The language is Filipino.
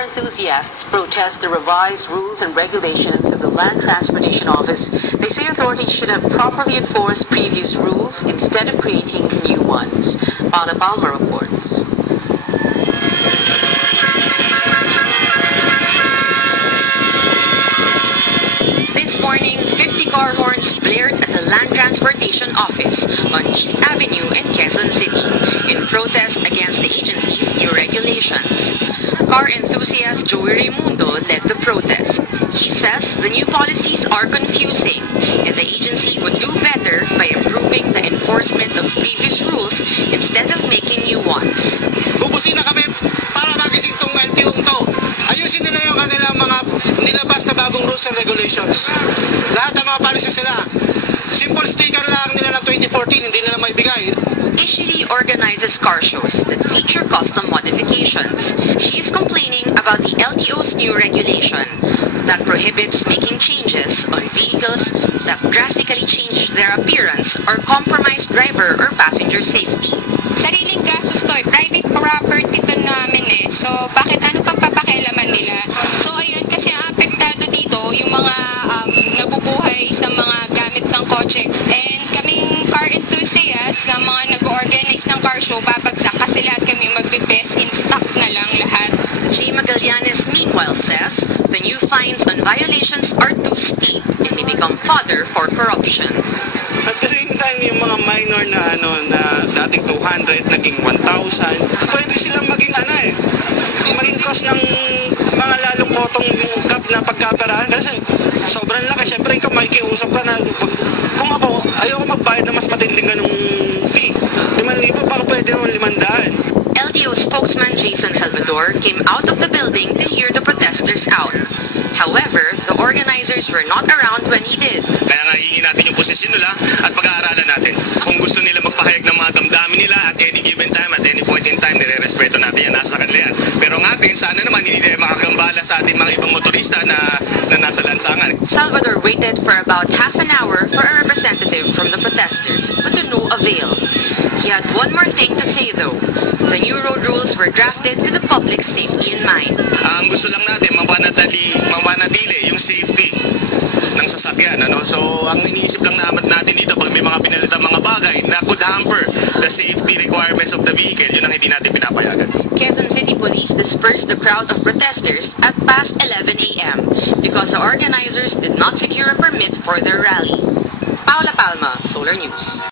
car enthusiasts protest the revised rules and regulations of the Land Transportation Office. They say authorities should have properly enforced previous rules instead of creating new ones. Paula Palma reports. This morning, 50 car horns blared at the Land Transportation Office on East Avenue in Quezon City in protest against the agency's new regulations. Car enthusiast Joey Raimundo led the protest. He says the new policies are confusing and the agency would do better by improving the enforcement of previous rules instead of making new ones. Bubusin na kami para magising tong LTO to. Ayusin nila yung kanilang mga nilabas na bagong rules and regulations. Lahat ng mga policies sila. Simple sticker lang nila ng 2014, hindi nila maibigay. Ishiri organizes car shows that feature custom modifications. She is complaining about the LTO's new regulation that prohibits making changes on vehicles that drastically change their appearance or compromise driver or passenger safety. Sariling gastos to, private property to namin So, bakit ano pang papakialaman nila? So, ayun, kasi ang apektado dito, yung mga nabubuhay sa mga gamit ng kotse. And kaming car enthusiasts, na mga nag-organize ng car show, babagsak kasi lahat kami magbe-best in stock na lang lahat. Jay Magallanes meanwhile says the new fines on violations are too steep and may become fodder for corruption. At the same time, yung mga minor na dating 200, naging 1,000, pwede silang maging maging cost ng mga lalong kotong cap na pagkaperahan kasi sobrang laki. Siyempre, ikaw makikiusap ka na kung ako, ayoko magbayad na mas matinding ganung fee. 5,000, baka pwede naman 500. LTO spokesman Jason Salvador came out of the building to hear the protesters out. However, the organizers were not around when he did. Kaya nga hingin natin yung posisyon nila at pag-aaralan natin. Kung gusto nila magpahayag ng mga damdamin nila at any given time, at any point in time, nire-respeto natin yan, nasa kanila yan. Pero nga atin, sana naman hindi tayo makakagambala sa ating mga ibang motorista na nasa lansangan. Salvador waited for about half an hour for a representative from the protesters, but to no avail. He had one more thing to say though. The new road rules were drafted with the public's safety in mind. Ang gusto lang natin, mapanatili yung safety ng sasakyan. So, ang iniisip lang natin dito, pag may mga pinalitan mga bagay na could hamper the safety requirements of the vehicle, yun ang hindi natin pinapayagan. Quezon City Police dispersed the crowd of protesters at past 11 a.m. because the organizers did not secure a permit for their rally. Paula Palma, Solar News.